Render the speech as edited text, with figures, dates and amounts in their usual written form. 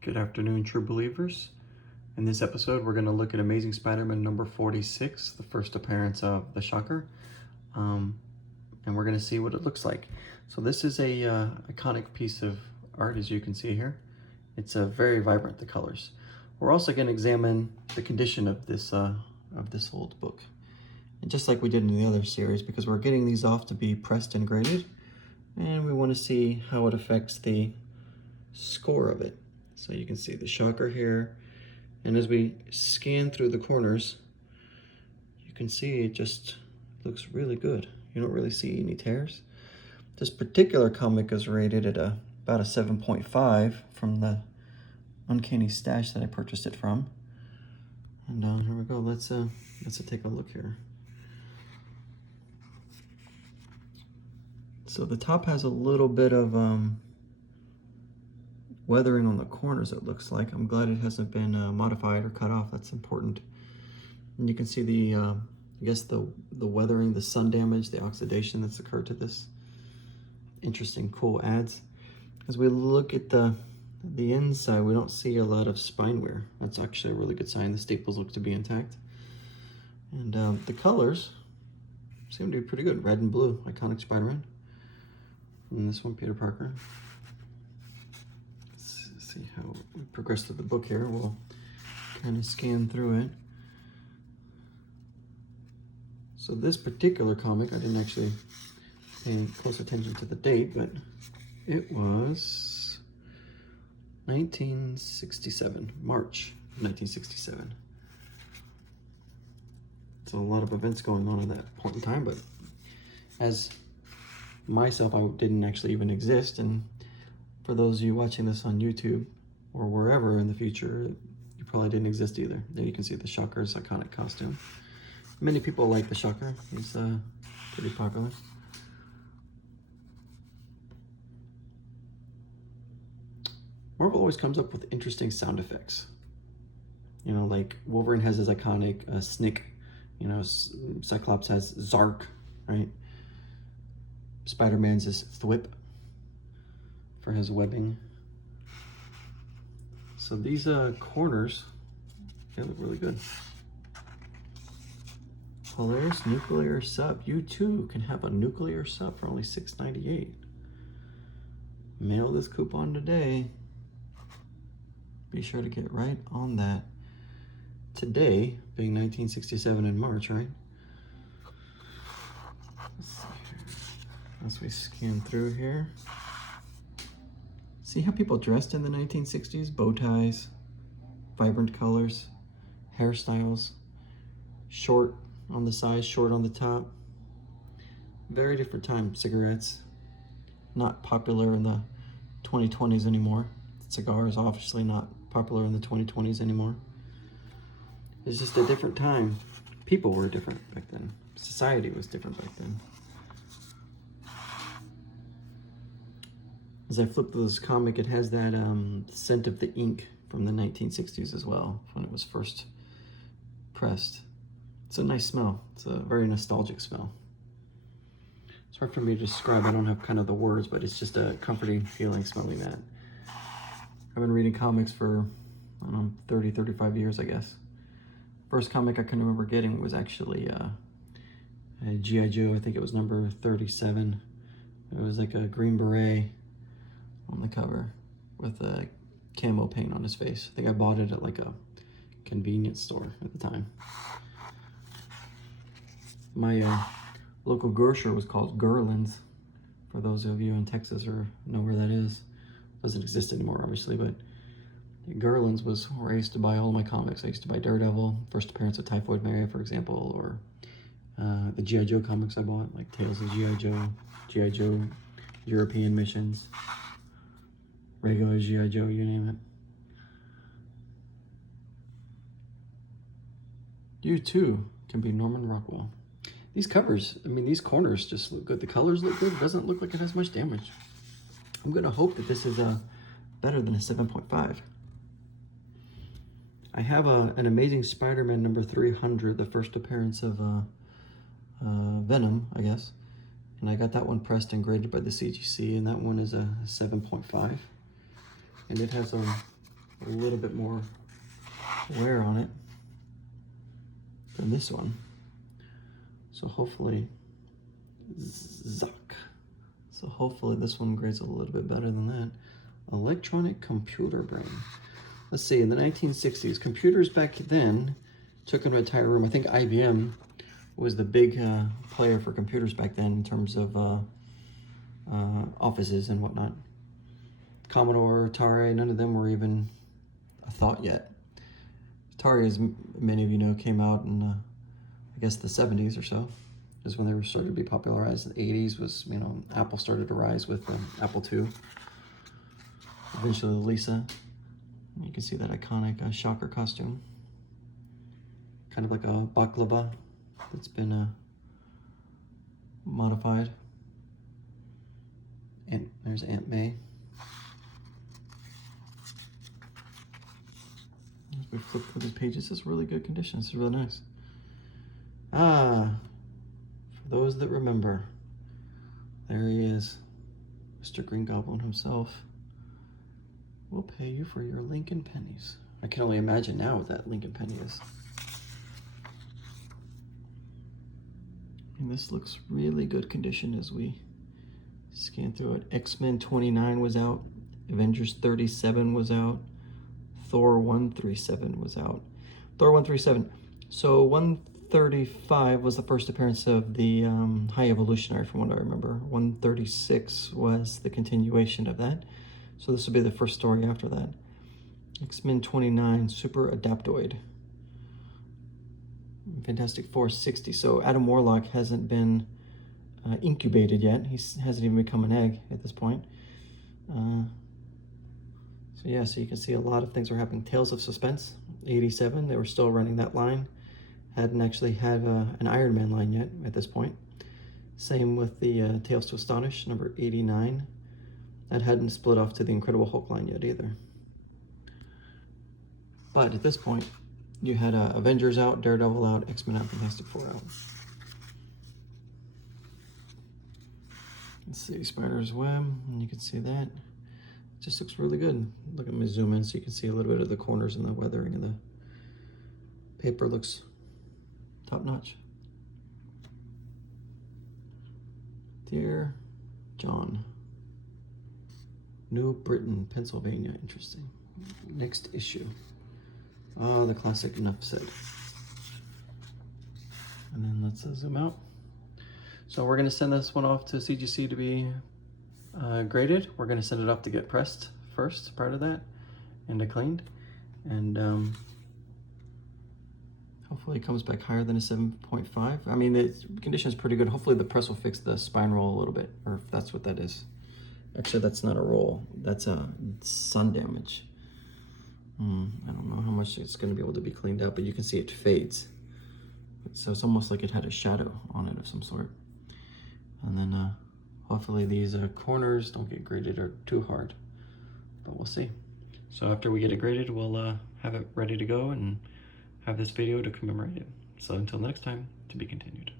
Good afternoon, true believers. In this episode, we're going to look at Amazing Spider-Man number 46, the first appearance of the Shocker, and we're going to see what it looks like. So this is a iconic piece of art, as you can see here. It's very vibrant, the colors. We're also going to examine the condition of this old book, and just like we did in the other series, because we're getting these off to be pressed and graded, and we want to see how it affects the score of it. So you can see the Shocker here, and as we scan through the corners, you can see it just looks really good. You don't really see any tears. This particular comic is rated at about a 7.5 from the Uncanny Stash that I purchased it from. And here we go. Let's take a look here. So the top has a little bit of weathering on the corners, it looks like. I'm glad it hasn't been modified or cut off. That's important. And you can see the, I guess the weathering, the sun damage, the oxidation that's occurred to this. Interesting, cool ads. As we look at the inside, we don't see a lot of spine wear. That's actually a really good sign. The staples look to be intact. And the colors seem to be pretty good. Red and blue, iconic Spider-Man. And this one, Peter Parker. See how we progress through the book here. We'll kind of scan through it. So this particular comic, I didn't actually pay close attention to the date, but it was 1967, March 1967. So a lot of events going on at that point in time, but as myself, I didn't actually even exist, and for those of you watching this on YouTube or wherever in the future, you probably didn't exist either. There you can see the Shocker's iconic costume. Many people like the Shocker. He's pretty popular. Marvel always comes up with interesting sound effects. You know, like Wolverine has his iconic snick. You know, Cyclops has Zark, right? Spider-Man's is thwip for his webbing. So these corners, they look really good. Polaris nuclear sub. You too can have a nuclear sub for only $6.98. Mail this coupon today. Be sure to get right on that. Today, being 1967 in March, right? Let's see here. As we scan through here. See how people dressed in the 1960s? Bow ties, vibrant colors, hairstyles, short on the sides, short on the top. Very different time. Cigarettes, not popular in the 2020s anymore. Cigars, obviously not popular in the 2020s anymore. It's just a different time. People were different back then. Society was different back then. As I flip through this comic, it has that scent of the ink from the 1960s as well, when it was first pressed. It's a nice smell. It's a very nostalgic smell. It's hard for me to describe. I don't have kind of the words, but it's just a comforting feeling smelling that. I've been reading comics for, I don't know, 30, 35 years, I guess. First comic I can remember getting was actually a G.I. Joe. I think it was number 37. It was like a green beret on the cover with a camo paint on his face. I think I bought it at like a convenience store at the time. My local grocer was called Gerland's, for those of you in Texas or know where that is. Doesn't exist anymore, obviously, but Gerland's was where I used to buy all my comics. I used to buy Daredevil, first appearance of Typhoid Mary, for example, or the G.I. Joe comics I bought, like Tales of G.I. Joe European Missions, regular G.I. Joe, you name it. You too can be Norman Rockwell. These covers, I mean, these corners just look good. The colors look good. It doesn't look like it has much damage. I'm going to hope that this is better than a 7.5. I have an Amazing Spider-Man number 300, the first appearance of Venom, I guess. And I got that one pressed and graded by the CGC, and that one is a 7.5. And it has a a little bit more wear on it than this one. So hopefully, zuck. So hopefully this one grades a little bit better than that. Electronic computer brain. Let's see, in the 1960s, computers back then took an entire room. I think IBM was the big player for computers back then in terms of offices and whatnot. Commodore, Atari, none of them were even a thought yet. Atari, as many of you know, came out in, I guess, the 70s or so, is when they were started to be popularized. The 80s was, you know, Apple started to rise with Apple II. Eventually, Lisa. You can see that iconic shocker costume. Kind of like a baklava that's been modified. And there's Aunt May. As we flip through these pages, it's really good condition. It's really nice. Ah, for those that remember, there he is, Mr. Green Goblin himself. We'll pay you for your Lincoln pennies. I can only imagine now what that Lincoln penny is. And this looks really good condition as we scan through it. X-Men 29 was out. Avengers 37 was out. Thor 137 was out. Thor 137. So 135 was the first appearance of the High Evolutionary, from what I remember. 136 was the continuation of that. So this will be the first story after that. X-Men 29, Super Adaptoid. Fantastic Four 60. So Adam Warlock hasn't been incubated yet. He hasn't even become an egg at this point. So yeah, so you can see a lot of things are happening. Tales of Suspense, 87. They were still running that line. Hadn't actually had an Iron Man line yet at this point. Same with the Tales to Astonish, number 89. That hadn't split off to the Incredible Hulk line yet either. But at this point, you had Avengers out, Daredevil out, X-Men out, Fantastic Four out. Let's see, Spider's Web, and you can see that. It just looks really good. Look at me zoom in so you can see a little bit of the corners and the weathering, and the paper looks top notch. Dear John. New Britain, Pennsylvania. Interesting. Next issue. Oh, the classic enough said. And then let's zoom out. So we're going to send this one off to CGC to be graded. We're going to send it off to get pressed first, prior to that, and to cleaned. And hopefully it comes back higher than a 7.5. I mean, the condition is pretty good. Hopefully the press will fix the spine roll a little bit, or if that's what that is. Actually, that's not a roll. That's sun damage. I don't know how much it's going to be able to be cleaned out, but you can see it fades. So it's almost like it had a shadow on it of some sort. And then hopefully these corners don't get graded or too hard, but we'll see. So after we get it graded, we'll have it ready to go and have this video to commemorate it. So until next time, to be continued.